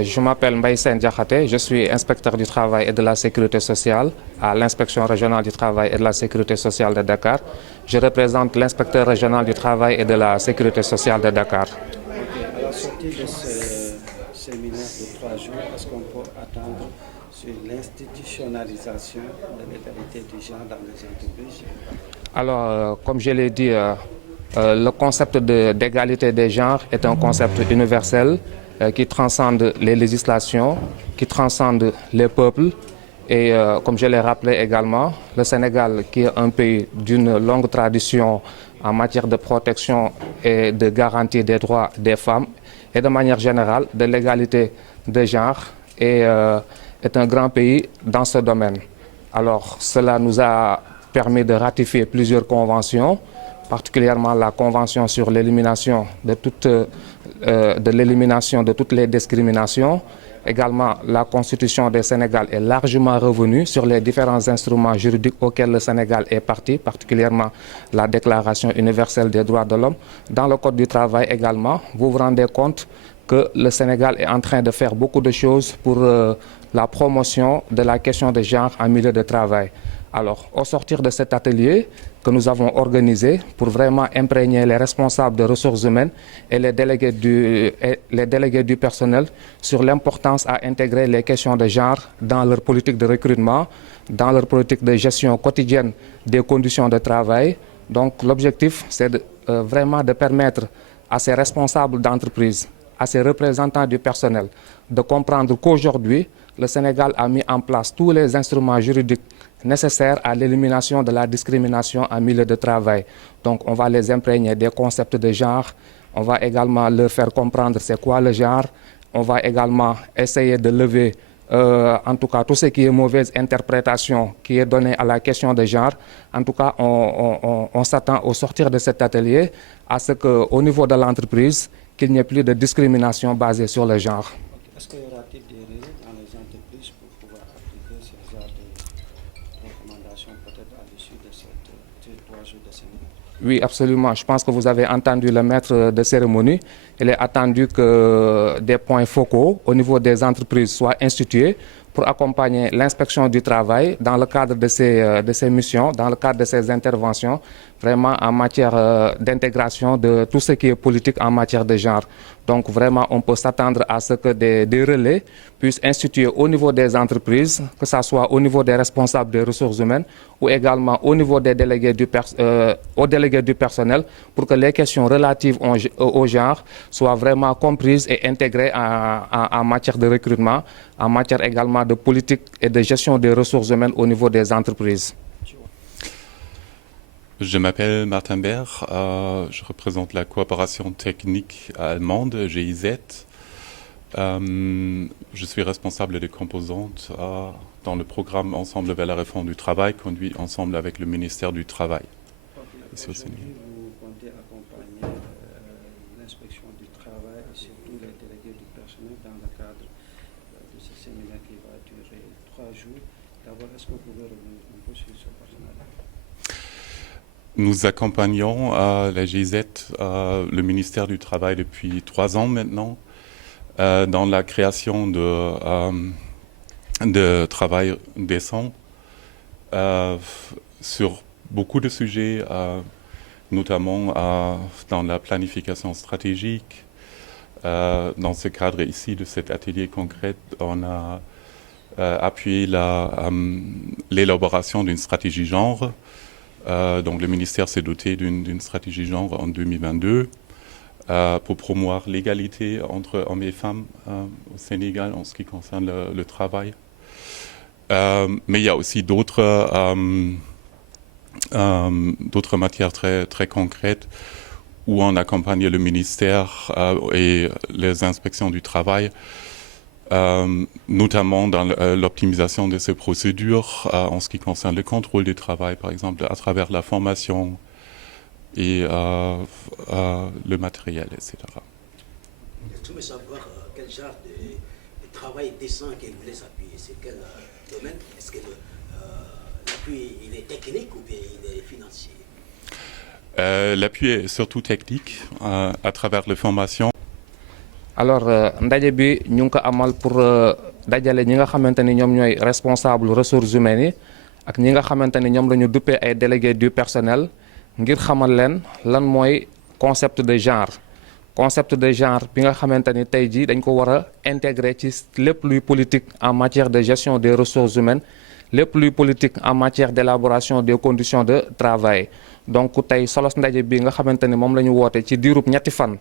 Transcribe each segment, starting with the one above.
Je m'appelle Mbaïsen Diakhaté, je suis inspecteur du travail et de la sécurité sociale à l'inspection régionale du travail et de la sécurité sociale de Dakar. Je représente l'inspecteur régional du travail et de la sécurité sociale de Dakar. À la sortie de ce séminaire de 3 jours, est-ce qu'on peut attendre sur l'institutionnalisation de l'égalité du genre dans les entreprises? Alors, comme je l'ai dit, le concept d'égalité des genres est un concept universel qui transcende les législations, qui transcende les peuples. Et comme je l'ai rappelé également, le Sénégal, qui est un pays d'une longue tradition en matière de protection et de garantie des droits des femmes, et de manière générale de l'égalité des genres, est un grand pays dans ce domaine. Alors, cela nous a permis de ratifier plusieurs conventions, particulièrement la Convention sur l'élimination de toutes les discriminations. Également, la Constitution du Sénégal est largement revenue sur les différents instruments juridiques auxquels le Sénégal est parti, particulièrement la Déclaration universelle des droits de l'homme. Dans le Code du travail également, vous vous rendez compte que le Sénégal est en train de faire beaucoup de choses pour la promotion de la question de genre en milieu de travail. Alors, au sortir de cet atelier que nous avons organisé pour vraiment imprégner les responsables de ressources humaines et les délégués du personnel sur l'importance à intégrer les questions de genre dans leur politique de recrutement, dans leur politique de gestion quotidienne des conditions de travail. Donc, l'objectif, c'est vraiment de permettre à ces responsables d'entreprise, à ces représentants du personnel, de comprendre qu'aujourd'hui, le Sénégal a mis en place tous les instruments juridiques nécessaires à l'élimination de la discrimination en milieu de travail. Donc on va les imprégner des concepts de genre, on va également leur faire comprendre c'est quoi le genre, on va également essayer de lever en tout cas tout ce qui est mauvaise interprétation qui est donnée à la question de genre. En tout cas, on s'attend au sortir de cet atelier à ce qu'au niveau de l'entreprise, qu'il n'y ait plus de discrimination basée sur le genre. Est-ce qu'il y aura-t-il des relais dans les entreprises pour pouvoir appliquer ce genre de recommandations peut-être à l'issue de ces 3 jours de séminaire? Oui, absolument. Je pense que vous avez entendu le maître de cérémonie. Il est attendu que des points focaux au niveau des entreprises soient institués pour accompagner l'inspection du travail dans le cadre de ces missions, dans le cadre de ces interventions, vraiment en matière d'intégration de tout ce qui est politique en matière de genre. Donc vraiment, on peut s'attendre à ce que des relais puissent instituer au niveau des entreprises, que ce soit au niveau des responsables des ressources humaines ou également au niveau des délégués du personnel, pour que les questions relatives au genre soient vraiment comprises et intégrées en matière de recrutement, en matière également de politique et de gestion des ressources humaines au niveau des entreprises. Je m'appelle Martin Berg, je représente la coopération technique allemande, GIZ. Je suis responsable des composantes dans le programme Ensemble vers la réforme du travail, conduit ensemble avec le ministère du Travail. Aujourd'hui, vous comptez accompagner l'inspection du travail et surtout les délégués du personnel dans le cadre de ce séminaire qui va durer 3 jours. D'abord, est-ce que vous pouvez revenir un peu sur ce partenariat? Nous accompagnons la GIZ, le ministère du Travail depuis 3 ans maintenant, dans la création de travail décent sur beaucoup de sujets, notamment dans la planification stratégique. Dans ce cadre ici de cet atelier concret, on a appuyé l'élaboration d'une stratégie genre. Donc le ministère s'est doté d'une stratégie genre en 2022 pour promouvoir l'égalité entre hommes et femmes au Sénégal en ce qui concerne le travail. Mais il y a aussi d'autres matières très, très concrètes où on accompagne le ministère et les inspections du travail, notamment dans l'optimisation de ces procédures en ce qui concerne le contrôle du travail, par exemple, à travers la formation et le matériel, etc. Est-ce que vous savoir quel genre de travail décent qu'il voulait s'appuyer? C'est quel domaine? Est-ce que l'appui il est technique ou bien il est financier? L'appui est surtout technique à travers les formations. alors ndaje bi ñu ngi ko amal pour dajale ñi nga xamante ni ñoom ñooy responsable ressources humaines yi ak ñi nga xamante ni ñoom la ñu duppee ay délégués du personnel ngir xamal leen lan mooy concept de genre. Concept de genre bi nga xamante ni tey jii dañ ko war a intégrer ci lépp luy politique en matière de gestion des ressources humaines lépp luy politique en matière d'élaboration des conditions de travail. Donc tey solos ndaje bi nga xamante ni moom la ñu woote ci diirub ñetti fan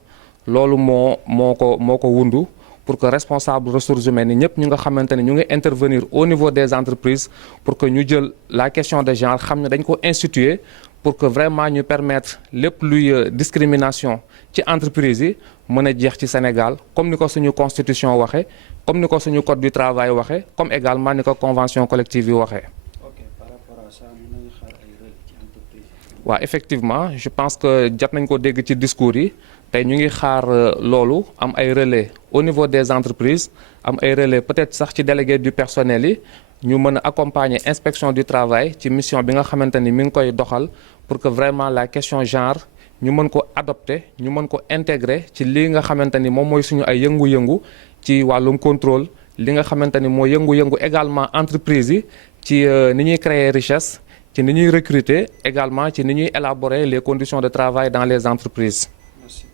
loolu moo ko wundu pour que responsable ressources humaines yi ñëpp ñu nga xamante ni ñu ngi intervenir au niveau des entreprises pour que ñu jël la question de genre xam ne dañ ko instituer pour que vraiment ñu permettre lépp luy discrimination ci entreprise yi mën a jeex ci Sénégal comme ni ko suñu constitution waxee comme ni ko suñu code du travail waxee comme également ni ko convention collective yi waxee. Ok, par rapport à ça mën nañu xaar ay relais ci entreprise yi. waaw effectivement je pense que jot nañ ko dégg ci discours yi tey ñu ngi xaar loolu am ay relais au niveau des entreprises am ay relais peut-être sax ci délégué du personnel yi ñu mën a accompagner inspection du travail ci mission bi nga xamante ni mi ngi koy doxal pour que vraiment la question genre ñu mën ko adopter ñu mën ko intégrer ci li nga xamante ni moom mooy suñu ay yëngu-yëngu ci wàllum contrôle li nga xamante ni mooy yëngu-yëngu également entreprise yi ci ni ñuy créer richesse ci ni ñuy recruter également ci ni ñuy élaborer les conditions de travail dans les entreprises. Merci.